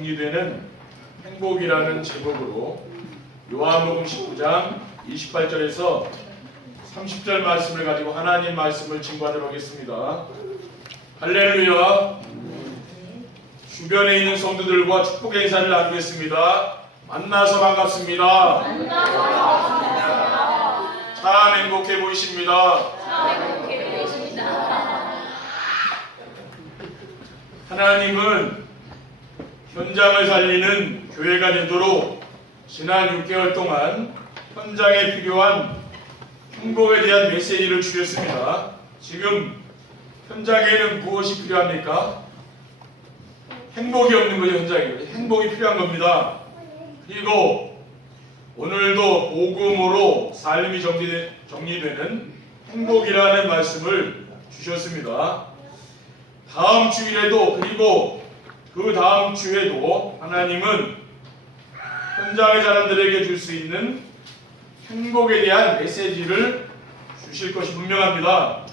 정리되는 행복이라는 제목으로 요한복음 19장 28절에서 30절 말씀을 가지고 하나님 말씀을 증거하도록 하겠습니다. 할렐루야. 주변에 있는 성도들과 축복의 인사를 나누겠습니다. 만나서 반갑습니다. 참 행복해 보이십니다. 하나님은 현장을 살리는 교회가 되도록 지난 6개월 동안 현장에 필요한 행복에 대한 메시지를 주셨습니다. 지금 현장에는 무엇이 필요합니까? 행복이 없는 거죠. 현장에 행복이 필요한 겁니다. 그리고 오늘도 복음으로 삶이 정리되는 행복이라는 말씀을 주셨습니다. 다음 주일에도 그리고 그 다음 주에도 하나님은 현장의 사람들에게 줄 수 있는 행복에 대한 메시지를 주실 것이 분명합니다.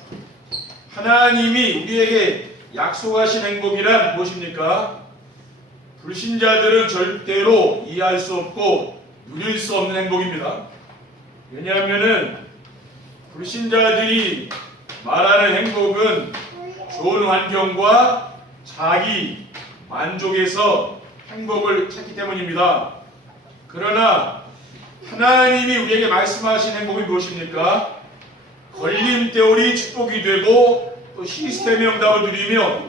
하나님이 우리에게 약속하신 행복이란 무엇입니까? 불신자들은 절대로 이해할 수 없고 누릴 수 없는 행복입니다. 왜냐하면 불신자들이 말하는 행복은 좋은 환경과 자기 만족에서 행복을 찾기 때문입니다. 그러나 하나님이 우리에게 말씀하신 행복이 무엇입니까? 걸림돌이 축복이 되고 또 시스템의 응답을 누리며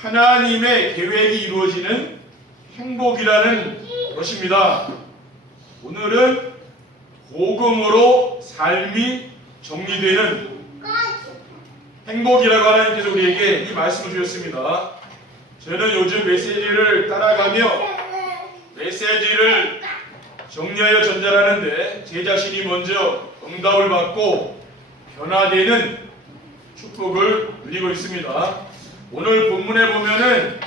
하나님의 계획이 이루어지는 행복이라는 것입니다. 오늘은 복음으로 삶이 정리되는 행복이라고 하나님께서 우리에게 이 말씀을 주셨습니다. 저는 요즘 메시지를 따라가며 메시지를 정리하여 전달하는데 제 자신이 먼저 응답을 받고 변화되는 축복을 누리고 있습니다. 오늘 본문에 보면은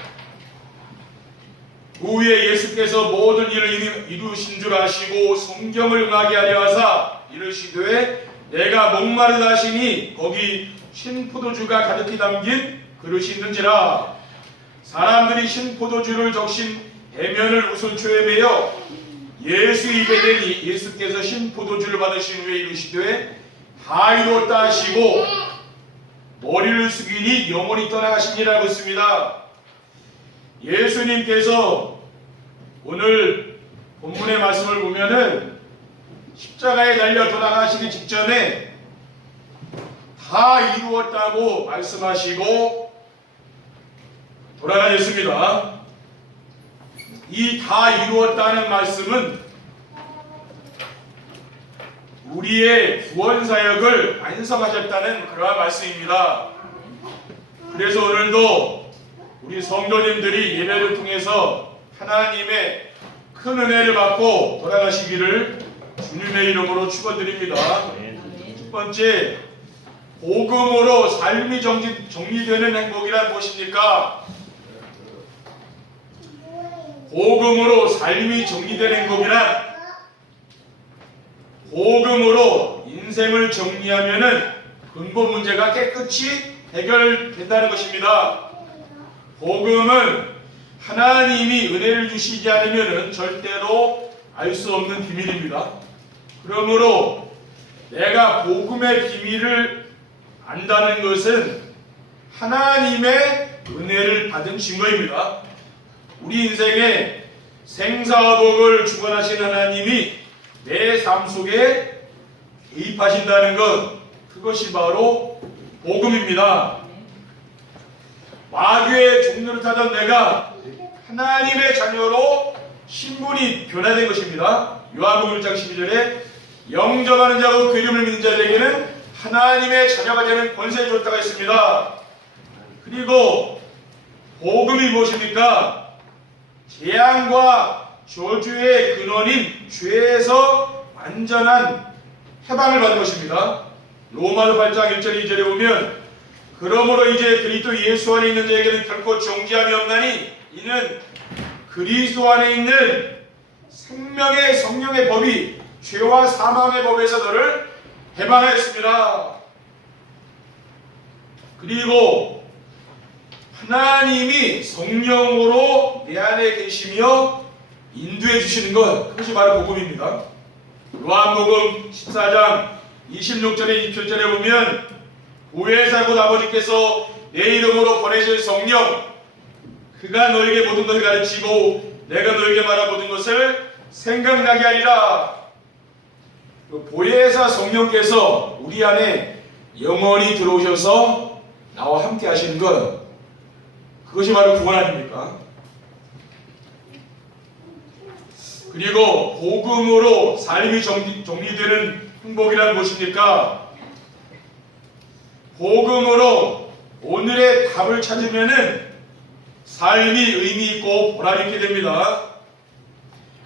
그 후에 예수께서 모든 일을 이루신 줄 아시고 성경을 응하게 하려 하사 이르시되 내가 목마르다 하시니 거기 신포도주가 가득히 담긴 그릇이 있는지라. 사람들이 신포도주를 적신 대면을 우선초에 매여 예수 입에 대니 예수께서 신포도주를 받으신 후에 이르시되 다 이루었다 하시고 머리를 숙이니 영혼이 떠나가시니라고 했습니다. 예수님께서 오늘 본문의 말씀을 보면은 십자가에 달려 돌아가시기 직전에 다 이루었다고 말씀하시고 돌아가셨습니다. 이 다 이루었다는 말씀은 우리의 구원 사역을 완성하셨다는 그러한 말씀입니다. 그래서 오늘도 우리 성도님들이 예배를 통해서 하나님의 큰 은혜를 받고 돌아가시기를 주님의 이름으로 축원드립니다. 첫 번째, 복음으로 삶이 정리되는 행복이란 무엇입니까? 복음으로 삶이 정리되는 행복이란 복음으로 인생을 정리하면은 근본 문제가 깨끗이 해결된다는 것입니다. 복음은 하나님이 은혜를 주시지 않으면은 절대로 알 수 없는 비밀입니다. 그러므로 내가 복음의 비밀을 안다는 것은 하나님의 은혜를 받은 증거입니다. 우리 인생에 생사복을 주관하신 하나님이 내 삶 속에 개입하신다는 것, 그것이 바로 복음입니다. 마귀의 종로를 타던 내가 하나님의 자녀로 신분이 변화된 것입니다. 요한복음 1장 12절에 영접하는 자고 그 이름을 믿는 자들에게는 하나님의 자녀가 되는 권세를 줬다가 있습니다. 그리고 복음이 무엇입니까? 재앙과 저주의 근원인 죄에서 완전한 해방을 받은 것입니다. 로마서 8장 1절 2절에 보면 그러므로 이제 그리스도 예수 안에 있는 자에게는 결코 정죄함이 없나니 이는 그리스도 안에 있는 생명의 성령의 법이 죄와 사망의 법에서 너를 해방하였습니다. 그리고 하나님이 성령으로 내 안에 계시며 인도해 주시는 것, 그것이 바로 복음입니다. 요한복음 14장 26절에 27절에 보면 보혜사 곧 아버지께서 내 이름으로 보내실 성령, 그가 너에게 모든 것을 가르치고 내가 너에게 말한 모든 것을 생각나게 하리라. 보혜사 성령께서 우리 안에 영원히 들어오셔서 나와 함께 하시는 것, 그것이 바로 구원 아닙니까? 그리고 복음으로 삶이 정리되는 행복이란 무엇입니까? 복음으로 오늘의 답을 찾으면은 삶이 의미 있고 보람 있게 됩니다.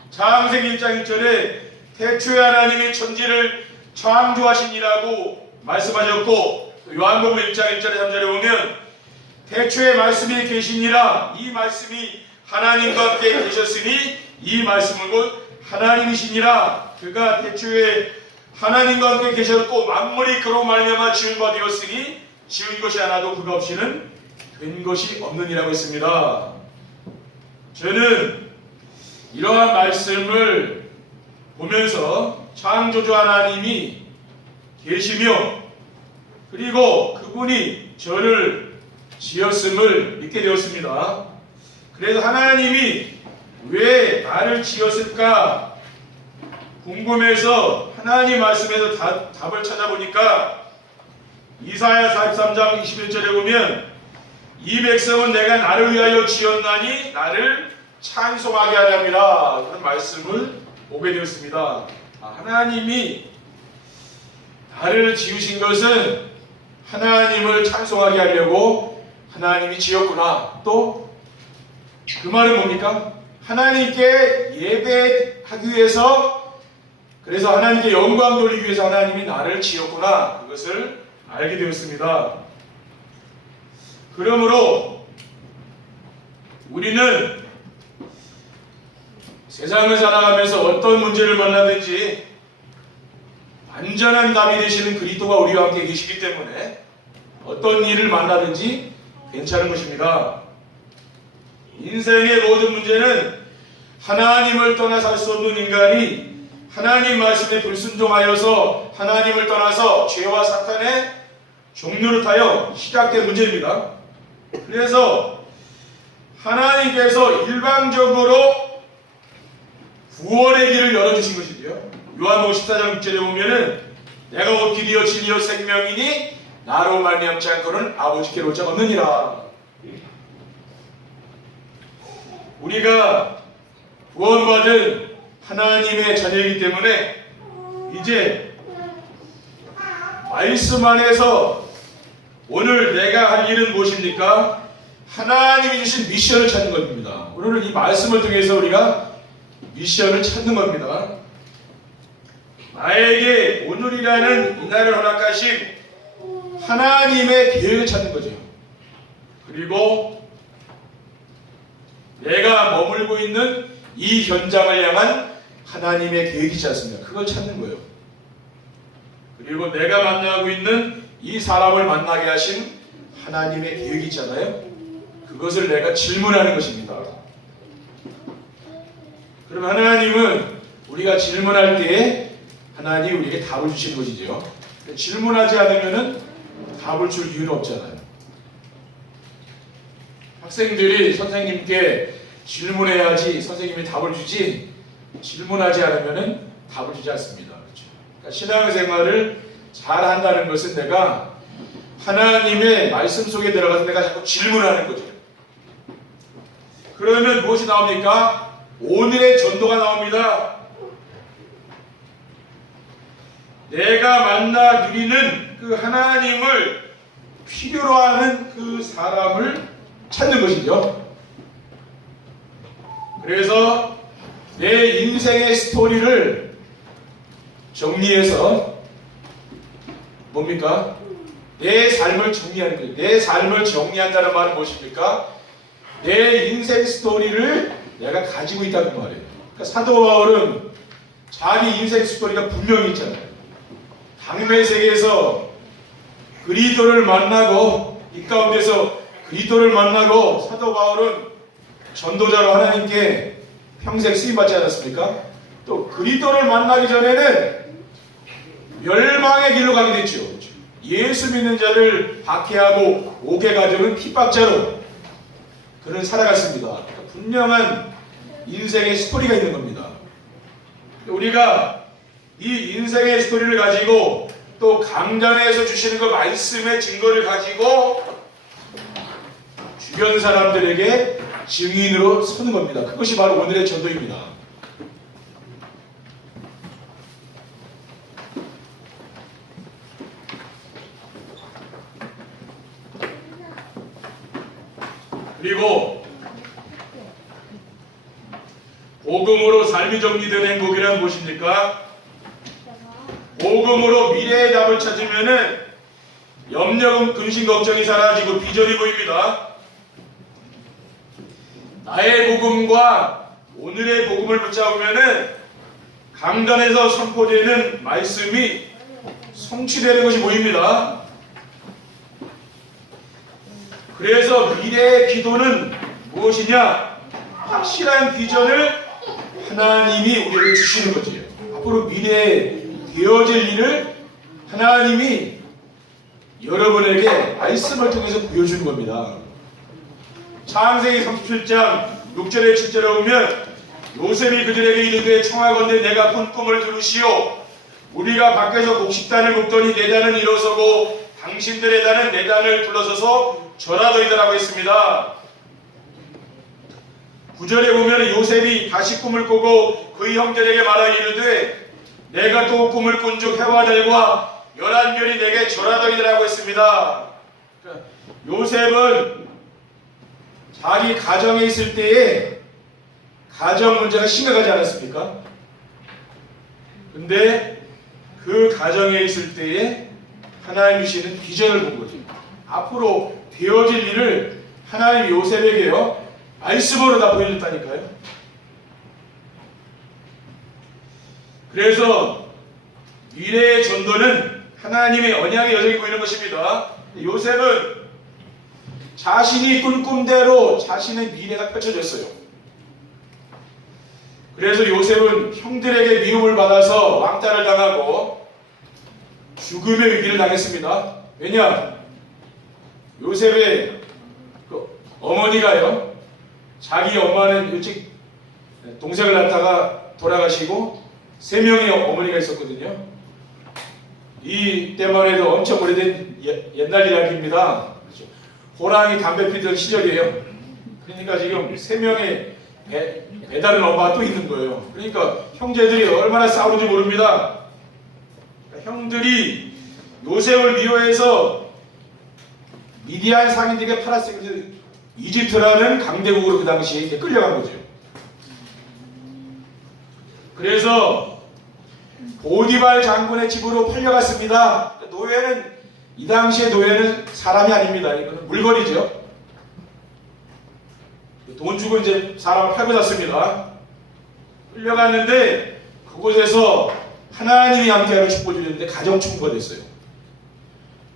창세기 1장 1절에 태초에 하나님이 천지를 창조하시니라고 말씀하셨고, 요한복음 1장 1절에 3절에 보면 태초에 말씀이 계시니라, 이 말씀이 하나님과 함께 계셨으니 이 말씀은 곧 하나님이시니라. 그가 태초에 하나님과 함께 계셨고 만물이 그로 말미암아 지은 바 되었으니 지은 것이 하나도 그가 없이는 된 것이 없느니라고 했습니다. 저는 이러한 말씀을 보면서 창조주 하나님이 계시며 그리고 그분이 저를 지었음을 믿게 되었습니다. 그래서 하나님이 왜 나를 지었을까 궁금해서 하나님 말씀에서 답을 찾아보니까 이사야 43장 21절에 보면 이 백성은 내가 나를 위하여 지었나니 나를 찬송하게 하렵니다. 그런 말씀을 보게 되었습니다. 하나님이 나를 지으신 것은 하나님을 찬송하게 하려고 하나님이 지었구나. 또 그 말은 뭡니까? 하나님께 예배하기 위해서, 그래서 하나님께 영광 돌리기 위해서 하나님이 나를 지었구나. 그것을 알게 되었습니다. 그러므로 우리는 세상을 살아가면서 어떤 문제를 만나든지 완전한 답이 되시는 그리스도가 우리와 함께 계시기 때문에 어떤 일을 만나든지 괜찮은 것입니다. 인생의 모든 문제는 하나님을 떠나 살 수 없는 인간이 하나님 말씀에 불순종하여서 하나님을 떠나서 죄와 사탄의 종로를 타여 시작된 문제입니다. 그래서 하나님께서 일방적으로 구원의 길을 열어주신 것이지요. 요한복음 14장 6절에 보면은 내가 곧 길이요 진리요 생명이니 나로 말미암지 않고는 아버지께로 올 자가 없느니라. 우리가 구원받은 하나님의 자녀이기 때문에 이제 말씀 안에서 오늘 내가 할 일은 무엇입니까? 하나님이 주신 미션을 찾는 겁니다. 오늘은 이 말씀을 통해서 우리가 미션을 찾는 겁니다. 나에게 오늘이라는 이날을 허락하신 하나님의 계획을 찾는 거죠. 그리고 내가 머물고 있는 이 현장을 향한 하나님의 계획이 있지 않습니까? 그걸 찾는 거예요. 그리고 내가 만나고 있는 이 사람을 만나게 하신 하나님의 계획이 있잖아요. 그것을 내가 질문하는 것입니다. 그럼 하나님은 우리가 질문할 때에 하나님이 우리에게 답을 주시는 것이죠. 질문하지 않으면 답을 줄 이유는 없잖아요. 학생들이 선생님께 질문해야지 선생님이 답을 주지, 질문하지 않으면 답을 주지 않습니다. 그렇죠? 그러니까 신앙생활을 잘 한다는 것은 내가 하나님의 말씀 속에 들어가서 내가 자꾸 질문하는 거죠. 그러면 무엇이 나옵니까? 오늘의 전도가 나옵니다. 내가 만나 누리는 그 하나님을 필요로 하는 그 사람을 찾는 것이죠. 그래서 내 인생의 스토리를 정리해서 뭡니까? 내 삶을 정리하는 거예요. 내 삶을 정리한다는 말은 무엇입니까? 내 인생 스토리를 내가 가지고 있다는 말이에요. 그러니까 사도 바울은 자기 인생 스토리가 분명히 있잖아요. 당대 세계에서 그리스도를 만나고 이 가운데서 그리스도를 만나고 사도 바울은 전도자로 하나님께 평생 쓰임받지 않았습니까? 또 그리스도를 만나기 전에는 멸망의 길로 가게 됐죠. 예수 믿는 자를 박해하고 옥에 가두는 핍박자로 그는 살아갔습니다. 그러니까 분명한 인생의 스토리가 있는 겁니다. 우리가 이 인생의 스토리를 가지고 또 강단에서 주시는 그 말씀의 증거를 가지고 주변 사람들에게 증인으로 서는 겁니다. 그것이 바로 오늘의 전도입니다. 그리고 복음으로 삶이 정리된 행복이란 무엇입니까? 복음으로 미래의 답을 찾으면은 염려, 근심, 걱정이 사라지고 비전이 보입니다. 나의 복음과 오늘의 복음을 붙잡으면은 강단에서 선포되는 말씀이 성취되는 것이 보입니다. 그래서 미래의 기도는 무엇이냐? 확실한 비전을 하나님이 우리에게 주시는 거지요. 앞으로 미래에 되어질 일을 하나님이 여러분에게 말씀을 통해서 보여주는 겁니다. 창세기 37장 6절에 7절에 보면 요셉이 그들에게 이르되 청하건대 내가 꾼 꿈을 들으시오. 우리가 밖에서 곡식단을 굽더니 내 단은 일어서고 당신들의 단은 내 단을 둘러서서 절하더이더라고 했습니다. 9절에 보면 요셉이 다시 꿈을 꾸고 그의 형제에게 말하여 이르되 내가 또 꿈을 꾼즉 해와 달과 11별이 내게 절하더이더라고 했습니다. 요셉은 자기 가정에 있을 때에 가정 문제가 심각하지 않았습니까? 근데 그 가정에 있을 때에 하나님이 주시는 비전을 본 거죠. 앞으로 되어질 일을 하나님이 요셉에게요 말씀으로 다 보여줬다니까요. 그래서 미래의 전도는 하나님의 언약의 여정이고 이런 것입니다. 요셉은 자신이 꾼 꿈대로 자신의 미래가 펼쳐졌어요. 그래서 요셉은 형들에게 미움을 받아서 왕따를 당하고 죽음의 위기를 당했습니다. 왜냐? 요셉의 그 어머니가요, 자기 엄마는 일찍 동생을 낳다가 돌아가시고 3명의 어머니가 있었거든요. 이 때만 해도 엄청 오래된 옛날 이야기입니다. 그렇죠? 호랑이 담배 피던 시절이에요. 그러니까 지금 3명의 배다른 엄마가 또 있는 거예요. 그러니까 형제들이 얼마나 싸우는지 모릅니다. 형들이 요셉을 미워해서 미디안 상인들에게 팔았어요. 그래서 이집트라는 강대국으로 그 당시에 이제 끌려간 거죠. 그래서 보디발 장군의 집으로 팔려갔습니다. 노예는 이 당시의 노예는 사람이 아닙니다. 이거는 물건이죠. 돈 주고 이제 사람을 팔고 잤습니다. 끌려갔는데 그곳에서 하나님이 함께하는 축복을 주는데 가정 충고가 됐어요.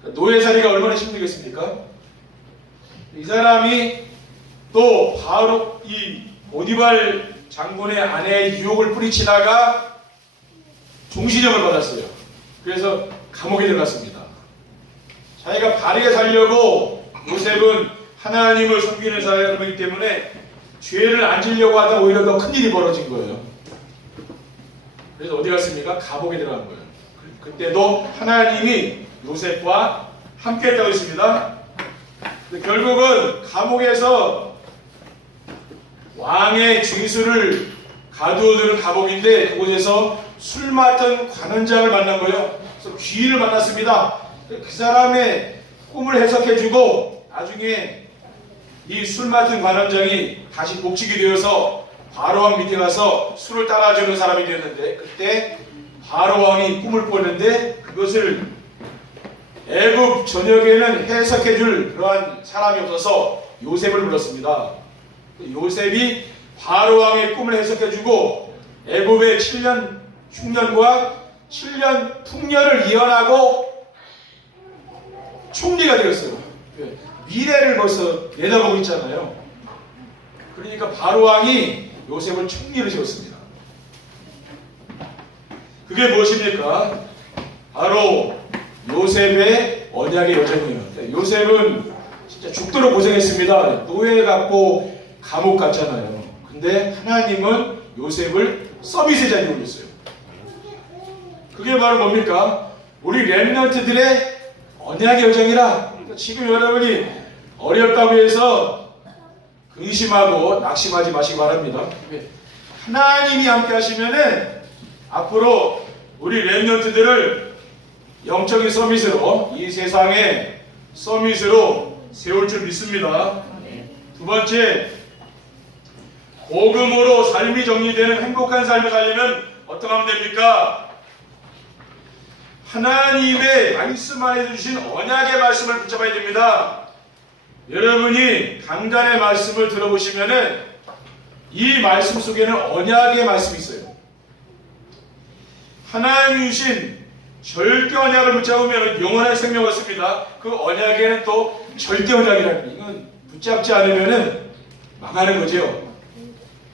노예살이가 얼마나 힘들겠습니까? 이 사람이 또 바로 이 보디발 장군의 아내의 유혹을 뿌리치다가 종신형을 받았어요. 그래서 감옥에 들어갔습니다. 자기가 바르게 살려고 요셉은 하나님을 섬기는 사람이기 때문에 죄를 안 지려고 하다 오히려 더 큰일이 벌어진 거예요. 그래서 어디 갔습니까? 감옥에 들어간 거예요. 그때도 하나님이 요셉과 함께 했다고 했습니다. 결국은 감옥에서 왕의 중수를 가두어두는 감옥인데 그곳에서 술 맡은 관원장을 만난 거예요. 그래서 귀인을 만났습니다. 그 사람의 꿈을 해석해주고 나중에 이 술 맡은 관원장이 다시 복직이 되어서 바로왕 밑에 가서 술을 따라주는 사람이 되었는데 그때 바로왕이 꿈을 꿨는데 그것을 애굽 전역에는 해석해줄 그러한 사람이 없어서 요셉을 불렀습니다. 요셉이 바로왕의 꿈을 해석해주고 애굽의 7년 흉년과 7년 풍년을 이어나고 총리가 되었어요. 미래를 벌써 내다보고 있잖아요. 그러니까 바로 왕이 요셉을 총리로 세웠습니다. 그게 무엇입니까? 바로 요셉의 언약의 여정이에요. 요셉은 진짜 죽도록 고생했습니다. 노예 같고 감옥 갔잖아요. 근데 하나님은 요셉을 서비스 자리에 올렸어요. 그게 바로 뭡니까? 우리 렘넌트들의 언약의 여정이라. 그러니까 지금 여러분이 어렵다고 해서 근심하고 낙심하지 마시기 바랍니다. 하나님이 함께 하시면은 앞으로 우리 렘넌트들을 영적인 서밋으로, 이 세상의 서밋으로 세울 줄 믿습니다. 두 번째, 복음으로 삶이 정리되는 행복한 삶을 살려면 어떻게 하면 됩니까? 하나님의 말씀 안에 주신 언약의 말씀을 붙잡아야 됩니다. 여러분이 강단의 말씀을 들어보시면은 이 말씀 속에는 언약의 말씀이 있어요. 하나님이 주신 절대 언약을 붙잡으면 영원한 생명을 얻습니다. 그 언약에는 또 절대 언약이라는 게, 이건 붙잡지 않으면 망하는 거죠.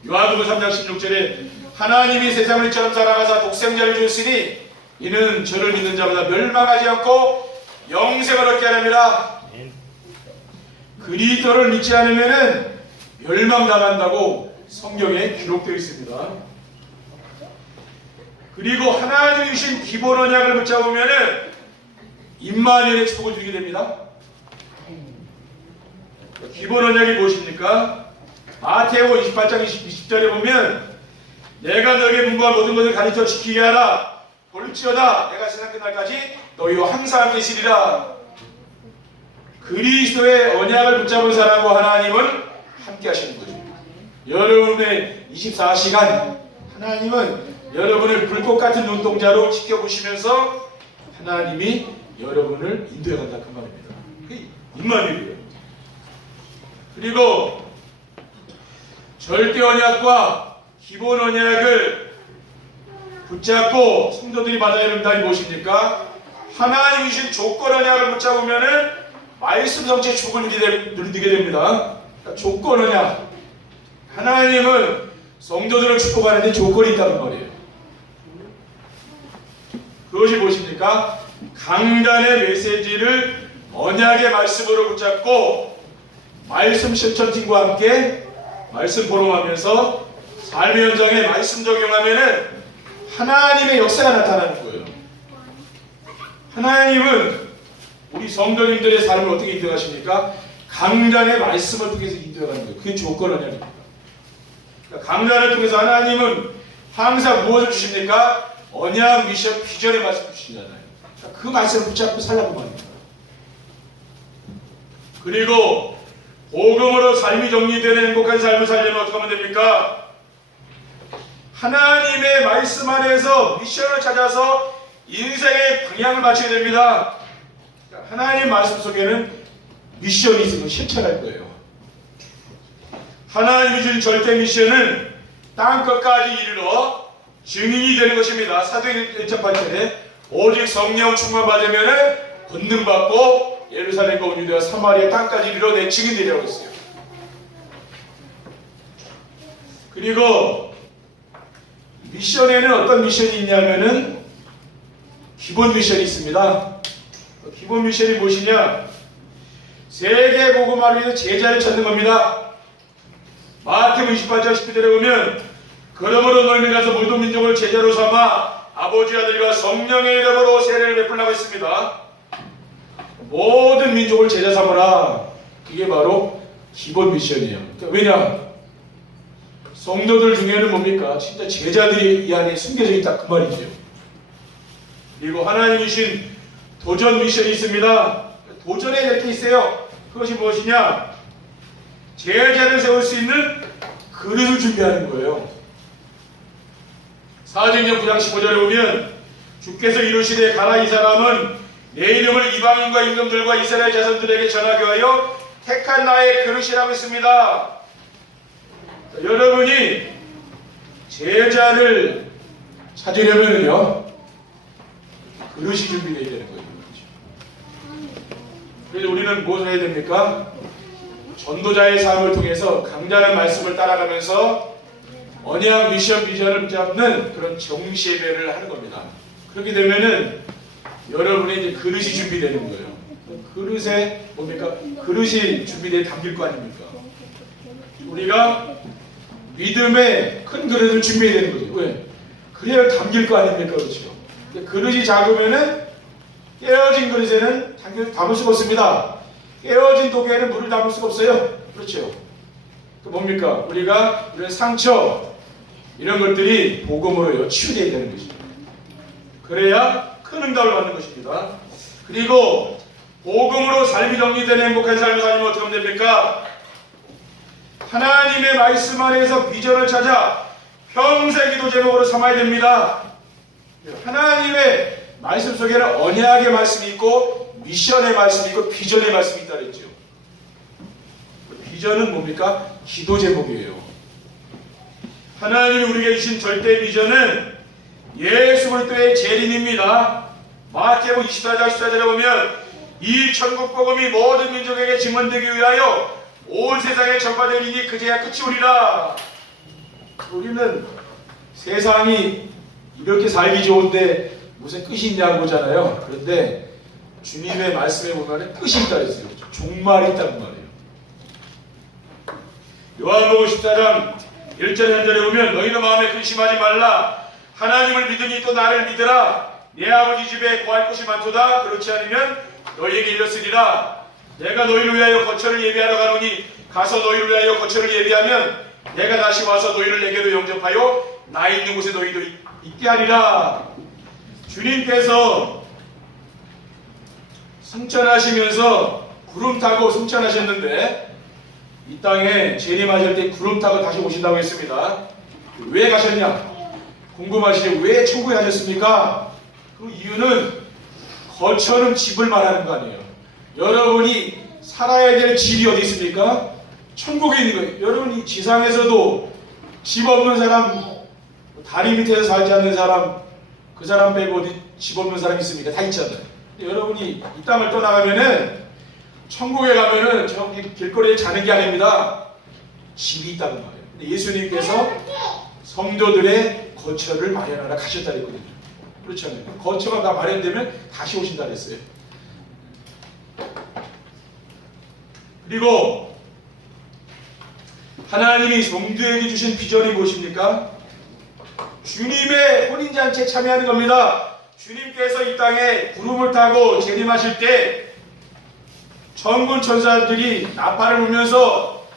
요한복음 3장 16절에 하나님이 세상을 이처럼 사랑하사 독생자를 주었으니 이는 저를 믿는 자마다 멸망하지 않고 영생을 얻게 하렵니다. 그리스도를 믿지 않으면 멸망당한다고 성경에 기록되어 있습니다. 그리고 하나님이 주신 기본 언약을 붙잡으면 임마누엘의 축복을 주게 됩니다. 기본 언약이 무엇입니까? 마태복음 28장 20절에 보면 내가 너에게 분부한 모든 것을 가르쳐 지키게 하라. 볼지어다 내가 세상 끝날까지 너희와 항상 함께 있으리라. 그리스도의 언약을 붙잡은 사람과 하나님은 함께 하시는 거죠. 여러분의 24시간 하나님은 여러분을 불꽃 같은 눈동자로 지켜보시면서 하나님이 여러분을 인도해 간다 그 말입니다. 그게 임마누엘이에요. 그리고 절대 언약과 기본 언약을 붙잡고 성도들이 받아야 되는 답이 무엇입니까? 하나님이 주신 조건 언약을 붙잡으면은 말씀 성취의 축복을 누리게 됩니다. 그러니까 조건 언약. 하나님은 성도들을 축복하는데 조건이 있다는 말이에요. 그것이 무엇입니까? 강단의 메시지를 언약의 말씀으로 붙잡고 말씀 실천팀과 함께 말씀 포럼하면서 삶의 현장에 말씀 적용하면은 하나님의 역사가 나타나는 거예요. 하나님은 우리 성도님들의 삶을 어떻게 인도하십니까? 강단의 말씀을 통해서 인도하는 거예요. 그게 조건 언약입니다. 그러니까 강단을 통해서 하나님은 항상 무엇을 주십니까? 언약, 미션, 비전의 말씀 주시잖아요. 그 말씀을 붙잡고 살라고 말입니다. 그리고 복음으로 삶이 정리되는 행복한 삶을 살려면 어떻게 하면 됩니까? 하나님의 말씀 안에서 미션을 찾아서 인생의 방향을 맞춰야 됩니다. 하나님 말씀 속에는 미션이 있으면 실천할 거예요. 하나님이 주신 절대 미션은 땅끝까지 이르러 증인이 되는 것입니다. 사도행 1.8절에 오직 성령 충만 받으면 권능받고 예루살렘과 온 유대와 사마리아 땅까지 이르러 내 증인되리라고 했어요. 그리고 미션에는 어떤 미션이 있냐면은 기본 미션이 있습니다. 기본 미션이 무엇이냐? 세계 복음화를 위해서 제자를 찾는 겁니다. 마태복음 28장 10절에 보면 그러므로 너희는 가서 모든 민족을 제자로 삼아 아버지 아들과 성령의 이름으로 세례를 베풀라고 했습니다. 모든 민족을 제자 삼아라. 그게 바로 기본 미션이에요. 그러니까 왜냐? 성도들 중에는 뭡니까? 진짜 제자들이 이 안에 숨겨져 있다 그 말이죠. 그리고 하나님이 주신 도전 미션이 있습니다. 도전해야 될 게 있어요. 그것이 무엇이냐? 제자를 세울 수 있는 그릇을 준비하는 거예요. 사도행전 9장 15절에 보면 주께서 이르시되 가라 이 사람은 내 이름을 이방인과 임금들과 이스라엘 자손들에게 전하게 하여 택한 나의 그릇이라고 했습니다. 자, 여러분이 제자를 찾으려면요 그릇이 준비되어야 되는 거예요. 그래서 우리는 무엇을 해야 됩니까? 전도자의 삶을 통해서 강자의 말씀을 따라가면서 언약 미션 비전을 붙잡는 그런 정시예배를 하는 겁니다. 그렇게 되면은 여러분의 이제 그릇이 준비되는 거예요. 그릇에 뭡니까? 그릇이 준비되어 담길 거 아닙니까? 우리가 믿음의 큰 그릇을 준비해야 되는 거죠. 왜? 그래야 담길 거 아닙니까? 그렇죠. 그릇이 작으면은 깨어진 그릇에는 당연히 담을 수가 없습니다. 깨어진 독에는 물을 담을 수가 없어요. 그렇죠. 그 뭡니까? 우리가 이런 상처 이런 것들이 복음으로 치유되어야 되는 것입니다. 그래야 큰 응답을 받는 것입니다. 그리고 복음으로 삶이 정리되는 행복한 삶을 살면 어떻게 하면 됩니까? 하나님의 말씀 안에서 비전을 찾아 평생 기도 제목으로 삼아야 됩니다. 하나님의 말씀 속에는 언약의 말씀이 있고 미션의 말씀이 있고 비전의 말씀이 있다 그랬죠. 비전은 뭡니까? 기도 제목이에요. 하나님이 우리에게 주신 절대 비전은 예수 그리스도의 재림입니다. 마태복음 24장 14절에 보면 이 천국 복음이 모든 민족에게 증언되기 위하여 온 세상에 전파되리니 그제야 끝이 오리라. 우리는 세상이 이렇게 살기 좋은데 무슨 끝이 있냐고 보잖아요. 그런데 주님의 말씀에 보면 끝이 있다 그랬어요. 종말이 있다는 말이에요. 요한복음 14장 1절 한 절에 보면 너희는 마음에 근심하지 말라. 하나님을 믿으니 또 나를 믿으라. 내 아버지 집에 거할 곳이 많도다. 그렇지 않으면 너희에게 이르시리라. 내가 너희를 위하여 거처를 예비하러 가노니 가서 너희를 위하여 거처를 예비하면 내가 다시 와서 너희를 내게로 영접하여 나 있는 곳에 너희도 있게 하리라. 주님께서 승천하시면서 구름 타고 승천하셨는데 이 땅에 재림하실 때 구름 타고 다시 오신다고 했습니다. 왜 가셨냐? 궁금하시죠? 왜 천국에 가셨습니까? 그 이유는 거처는 집을 말하는 거 아니에요. 여러분이 살아야 될 집이 어디 있습니까? 천국에 있는 거예요. 여러분이 지상에서도 집 없는 사람, 다리 밑에서 살지 않는 사람, 그 사람 빼고 어디 집 없는 사람 있습니까? 다 있잖아요. 여러분이 이 땅을 떠나가면은 천국에 가면은 저기 길거리에 자는 게 아닙니다. 집이 있다는 말이에요. 근데 예수님께서 성도들의 거처를 마련하러 가셨다 그랬거든요. 그렇지 않아요? 거처가 다 마련되면 다시 오신다 그랬어요. 그리고 하나님이 성도에게 주신 비전이 무엇입니까? 주님의 혼인잔치에 참여하는 겁니다. 주님께서 이 땅에 구름을 타고 재림하실 때 천군 천사들이 나팔을 울면서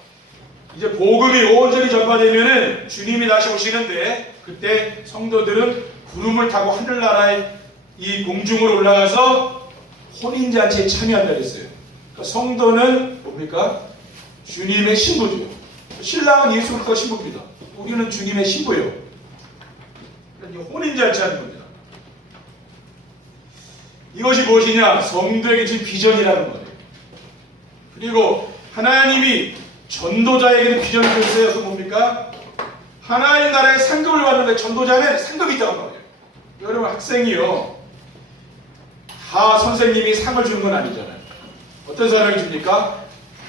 이제 복음이 온전히 전파되면은 주님이 다시 오시는데 그때 성도들은 구름을 타고 하늘나라의 이 공중으로 올라가서 혼인잔치에 참여한다 그랬어요. 그러니까 성도는 뭡니까? 주님의 신부죠. 신랑은 예수 그리스도 신부입니다. 우리는 주님의 신부예요. 그러니까 혼인잔치 하는 겁니다. 이것이 무엇이냐? 성도에게 준 비전이라는 거예요. 그리고 하나님이 전도자에게는 비전을 줬어요. 그 뭡니까? 하나님 나라의 상급을 받는데 전도자는 상급이 있다고 말해요. 여러분 학생이요. 다 선생님이 상을 주는 건 아니잖아요. 어떤 사람이 줍니까?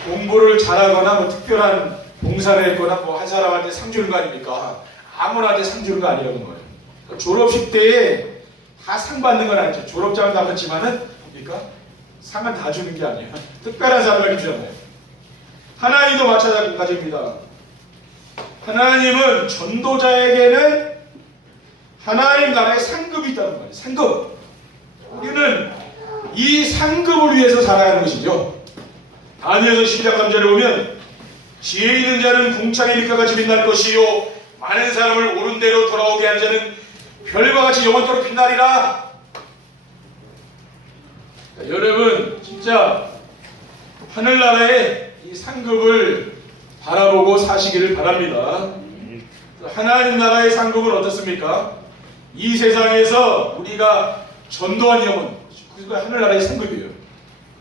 공부를 잘하거나 뭐 특별한 봉사를 했거나 뭐 한 사람한테 상 주는 거 아닙니까? 아무나한테 상 주는 거 아니라는 거예요. 그러니까 졸업식 때에 다 상 받는 건 아니죠. 졸업장은 다 받지만은 뭡니까? 상은 다 주는 게 아니에요. 특별한 사람에게 주잖아요. 하나님도 마찬가지입니다. 하나님은 전도자에게는 하나님 나라의 상급이 있다는 거예요. 상급. 우리는 이 상급을 위해서 살아가는 것이죠. 다니엘서 12장 3절에 보면 지혜 있는 자는 궁창의 빛과 같이 빛날 것이요 많은 사람을 옳은 대로 돌아오게 한 자는 별과 같이 영원토록 빛나리라. 그러니까 여러분 진짜 하늘나라의 이 상급을 바라보고 사시기를 바랍니다. 하나님 나라의 상급은 어떻습니까? 이 세상에서 우리가 전도한 영혼, 그가 하늘나라의 상급이에요.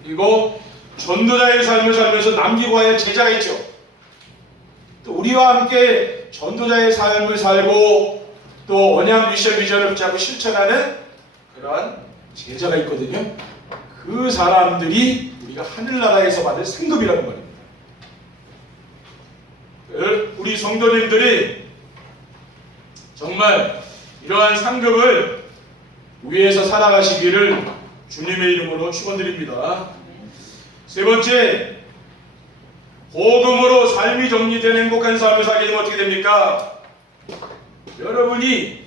그리고 전도자의 삶을 살면서 남기고 할 제자가 있죠. 또 우리와 함께 전도자의 삶을 살고 또 언약 미션 비전을 붙잡고 실천하는 그러한 제자가 있거든요. 그 사람들이 우리 우리가 하늘나라에서 받을 상급이라는 말입니다. 우리 성도님들이 정말 이러한 상급을 위해서 살아가시기를 주님의 이름으로 축원드립니다. 세 번째, 복음으로 삶이 정리된 행복한 삶을 살게 되면 어떻게 됩니까? 여러분이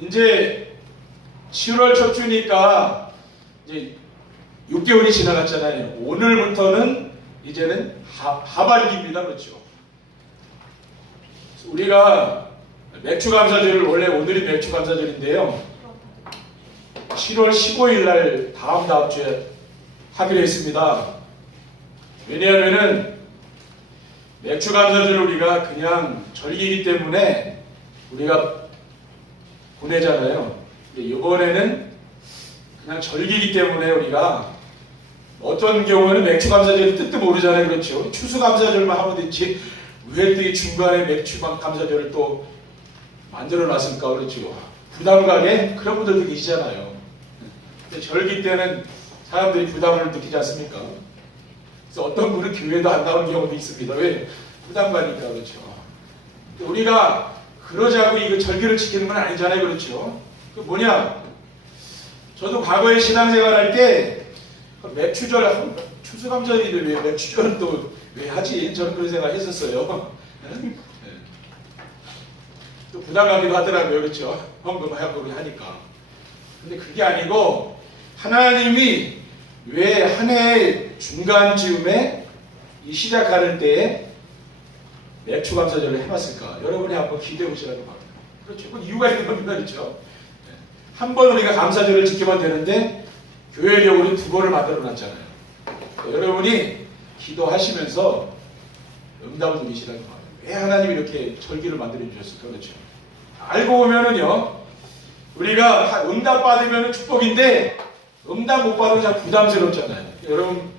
이제 7월 첫 주니까 이제 6개월이 지나갔잖아요. 오늘부터는 이제는 하반기입니다. 그렇죠? 우리가 맥주감사절을 원래 오늘이 맥주감사절인데요. 7월 15일 날 다음 주에 하기로 했습니다. 왜냐하면은 맥주감사절을 우리가 그냥 절기이기 때문에 우리가 보내잖아요. 이번에는 그냥 절기이기 때문에 우리가 어떤 경우에는 맥주감사절의 뜻도 모르잖아요. 그렇죠? 추수감사절만 하면 되지 왜 또 이 중간에 맥주감사절을 또 만들어 놨을까? 그렇죠? 부담감에 그런 분들도 계시잖아요. 근데 절기 때는 사람들이 부담을 느끼지 않습니까? 그래서 어떤 분은 교회도 안 나오는 경우도 있습니다. 왜? 부담 가니까. 그렇죠? 우리가 그러자고 이거 절기를 지키는 건 아니잖아요. 그렇죠? 그 뭐냐? 저도 과거에 신앙생활 할 때 맥주절, 추수감사절인데 왜 맥주절은 또 왜 하지? 저는 그런 생각 했었어요. 또 부담가기도 하더라고요. 그렇죠? 헌금하고 하니까. 근데 그게 아니고 하나님이 왜 한 해의 중간쯤에 이 시작하는 때에 맥주감사절을 해봤을까? 여러분이 한번 기대해 보시라고 합니다. 그렇죠? 그 이유가 있는 겁니다. 그렇죠? 한 번 우리가 감사절을 지키면 되는데 교회력으로 두 번을 만들어 놨잖아요. 여러분이 기도하시면서 응답을 드리시라고 합니다. 왜 하나님이 이렇게 절기를 만들어 주셨을까? 그렇죠? 알고 보면은요, 우리가 응답 받으면 축복인데 응답 못 받으면 참 부담스럽잖아요. 여러분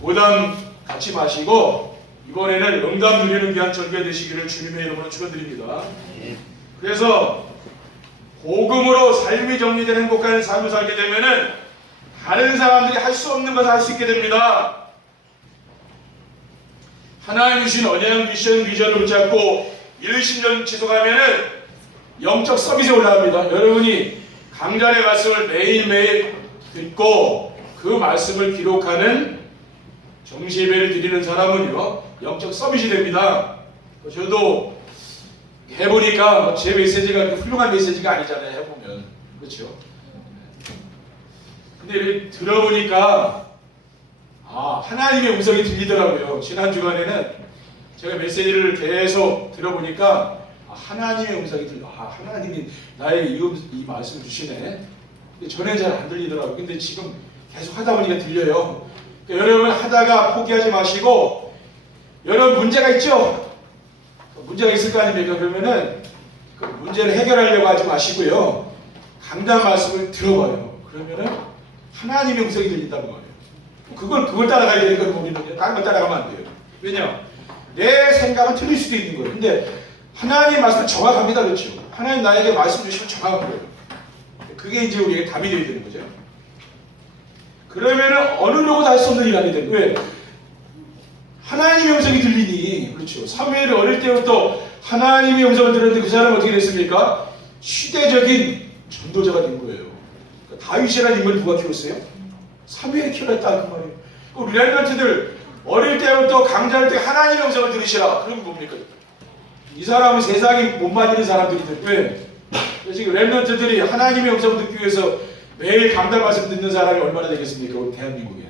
부담 갖지 마시고 이번에는 응답 누리는 귀한 절기가 되시기를 주님의 이름으로 축원드립니다. 그래서 복음으로 삶이 정리된 행복한 삶을 살게 되면은 다른 사람들이 할 수 없는 것을 할 수 있게 됩니다. 하나님 주신 언약 미션 비전을 붙잡고 10년 지속하면은 영적 서비스에 올라갑니다. 여러분이 강단의 말씀을 매일매일 듣고 그 말씀을 기록하는 정시예배를 드리는 사람은요 영적 서비스 됩니다. 저도 해보니까 제 메시지가 훌륭한 메시지가 아니잖아요. 해보면 그렇죠. 근데 들어보니까 하나님의 음성이 들리더라고요. 지난 주간에는 제가 메시지를 계속 들어보니까 하나님의 음성이 하나님이 나의 이 말씀을 주시네. 근데 전에 잘 안 들리더라고요. 근데 지금 계속 하다 보니까 들려요. 그러니까 여러분 하다가 포기하지 마시고, 여러분 문제가 있죠? 문제가 있을 거 아닙니까? 그러면은 그 문제를 해결하려고 하지 마시고요. 강단 말씀을 들어봐요. 그러면은 하나님의 음성이 들린다는 거예요. 그걸 따라가야 되는 건 우리는 다른 거 따라가면 안 돼요. 왜냐? 내 생각은 틀릴 수도 있는 거예요. 근데 하나님의 말씀은 정확합니다. 그렇죠? 하나님 나에게 말씀 주시면 정확한 거예요. 그게 이제 우리에게 답이 되어야 되는 거죠. 그러면은 어느 누구도 할 수 없는 일을 하게 돼요. 왜? 하나님의 음성이 들리니. 그렇죠. 사무엘이 어릴 때부터 하나님의 음성을 들었는데 그 사람은 어떻게 됐습니까? 시대적인 전도자가 된 거예요. 그러니까 다윗이라는 인물을 누가 키웠어요? 사무엘이 키웠다 그 말이에요. 우리 렘넌트들 어릴 때부터 강좌할 때 하나님의 음성을 들으시라. 그럼 뭡니까? 이 사람은 세상에 못 맞는 사람들인데 왜? 지금 렘넌트들이 하나님의 음성을 듣기 위해서 매일 강단 말씀 듣는 사람이 얼마나 되겠습니까? 우리 대한민국에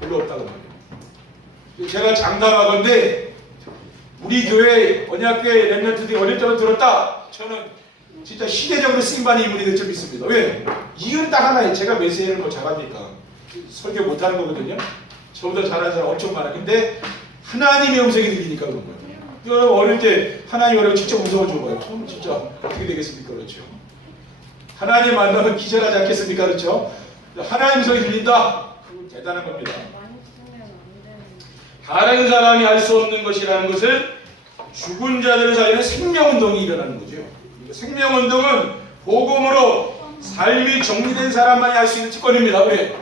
별로 없다고 말이에요. 제가 장담하건대 우리 교회 언약교회 렘넌트들이 어릴 때부터 들었다. 저는 진짜 시대적으로 쓰임받는 인물이 될 줄 믿습니다. 왜? 이유는 딱 하나예요. 제가 메시지를 뭐 잘합니까? 설교 못하는 거거든요. 저보다 잘하는 사람 엄청 많아요. 근데 하나님의 음성이 들리니까 그런 거예요. 여러분 어릴 때 하나님 어려고 직접 음성을 줘봐요. 그럼 진짜 어떻게 되겠습니까? 그렇죠. 하나님 만나면 기절하지 않겠습니까? 그렇죠. 하나님 음성이 들린다. 그건 대단한 겁니다. 다른 사람이 할 수 없는 것이라는 것은 죽은 자들 사이에 생명운동이 일어나는 거죠. 생명운동은 복음으로 삶이 정리된 사람만이 할 수 있는 특권입니다. 왜?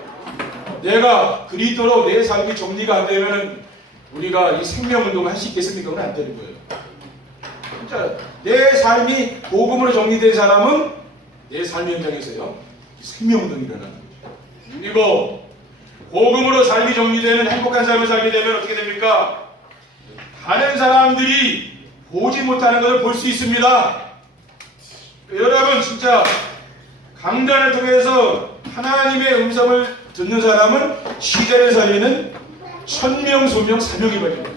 내가 그리스도로 내 삶이 정리가 안 되면 우리가 이 생명운동을 할 수 있겠습니까? 그건 안 되는 거예요. 진짜 내 삶이 복음으로 정리된 사람은 내 삶 현장에서요 생명운동이 일어나는 거죠. 그리고 복음으로 삶이 정리되는 행복한 삶을 살게 되면 어떻게 됩니까? 다른 사람들이 보지 못하는 것을 볼 수 있습니다. 여러분 진짜 강단을 통해서 하나님의 음성을 듣는 사람은 시대를 살리는 천명, 소명, 사명이 걸립니다.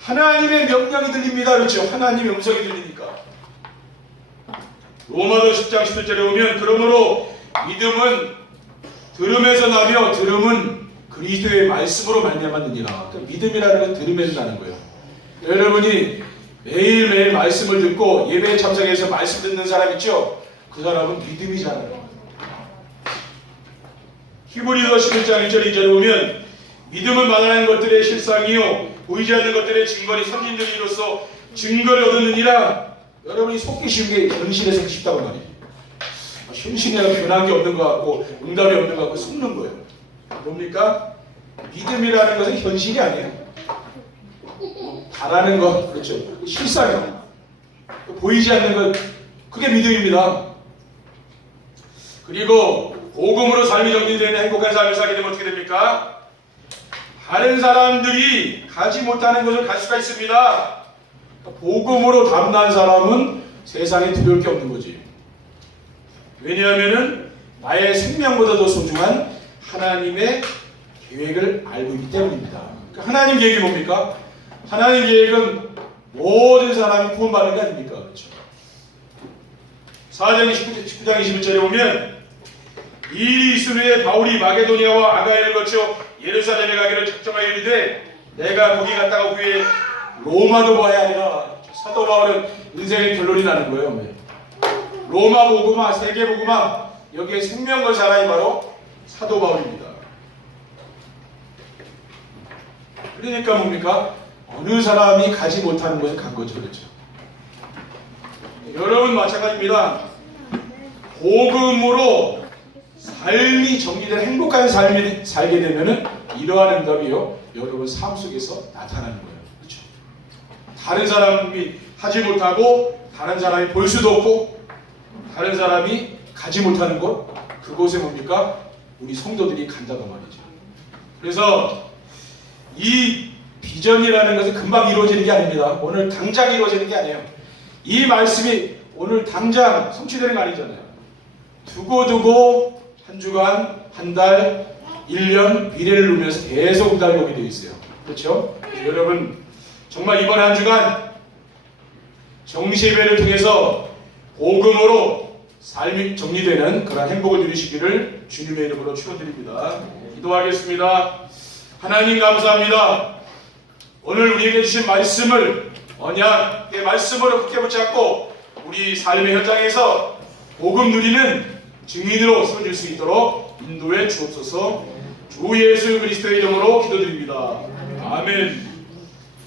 하나님의 명령이 들립니다. 그렇죠? 하나님의 음성이 들리니까. 로마서 10장 11절에 보면 그러므로 믿음은 들음에서 나며 들음은 그리스도의 말씀으로 말미암았느니라. 그러니까 믿음이라는 건 들음에서 나는 거예요. 여러분이 매일매일 말씀을 듣고 예배에 참석해서 말씀 듣는 사람 있죠? 그 사람은 믿음이잖아요. 히브리서 11장 1절 2절에 보면 믿음은 말하는 것들의 실상이요 보이지 않는 것들의 증거니 선진들이로서 증거를 얻느니라. 여러분이 속기 쉬운 게 현실에 속기 쉽다고 말이에요. 현실에 변한 게 없는 것 같고 응답이 없는 것 같고 속는 거예요. 뭡니까? 믿음이라는 것은 현실이 아니에요. 바라는 것, 그렇죠. 실상이에요. 보이지 않는 것, 그게 믿음입니다. 그리고 복음으로 삶이 정리되는 행복한 삶을 살게 되면 어떻게 됩니까? 다른 사람들이 가지 못하는 것을 갈 수가 있습니다. 복음으로 담난 사람은 세상에 두려울 게 없는 거지. 왜냐하면 나의 생명보다도 소중한 하나님의 계획을 알고 있기 때문입니다. 하나님 계획이 뭡니까? 하나님 계획은 모든 사람이 구원받는 게 아닙니까? 그렇죠? 4장 19장 21절에 보면 이 일이 있은 후에 바울이 마게도니아와 아가야를 거쳐 예루살렘에 가기를 작정하여 이르되 내가 거기 갔다가 후에 로마도 봐야 하리라. 사도 바울은 인생의 결론이 나는 거예요. 로마 복음화, 세계 복음화, 여기에 생명 걸 사람이 바로 사도 바울입니다. 그러니까 뭡니까? 어느 사람이 가지 못하는 것을 간 거죠. 그렇죠? 여러분 마찬가지입니다. 복음으로 삶이 정리된 행복한 삶을 살게 되면은 이러한 응답이요 여러분 삶 속에서 나타나는 거예요. 그렇죠? 다른 사람이 하지 못하고 다른 사람이 볼 수도 없고 다른 사람이 가지 못하는 곳 그곳에 뭡니까? 우리 성도들이 간다고 말이죠. 그래서 이 비전이라는 것은 금방 이루어지는 게 아닙니다. 오늘 당장 이루어지는 게 아니에요. 이 말씀이 오늘 당장 성취되는 거 아니잖아요. 두고두고 한 주간, 한 달, 1년 미래를 누면서 계속 응답이 오게 되어 있어요. 그렇죠? 여러분 정말 이번 한 주간 정시예배를 통해서 복음으로 삶이 정리되는 그런 행복을 누리시기를 주님의 이름으로 축원드립니다. 기도하겠습니다. 하나님 감사합니다. 오늘 우리에게 주신 말씀을 언약의 말씀으로 굳게 붙잡고 우리 삶의 현장에서 복음 누리는 증인으로 서줄 수 있도록 인도해 주옵소서. 주 예수 그리스도의 이름으로 기도드립니다. 아멘.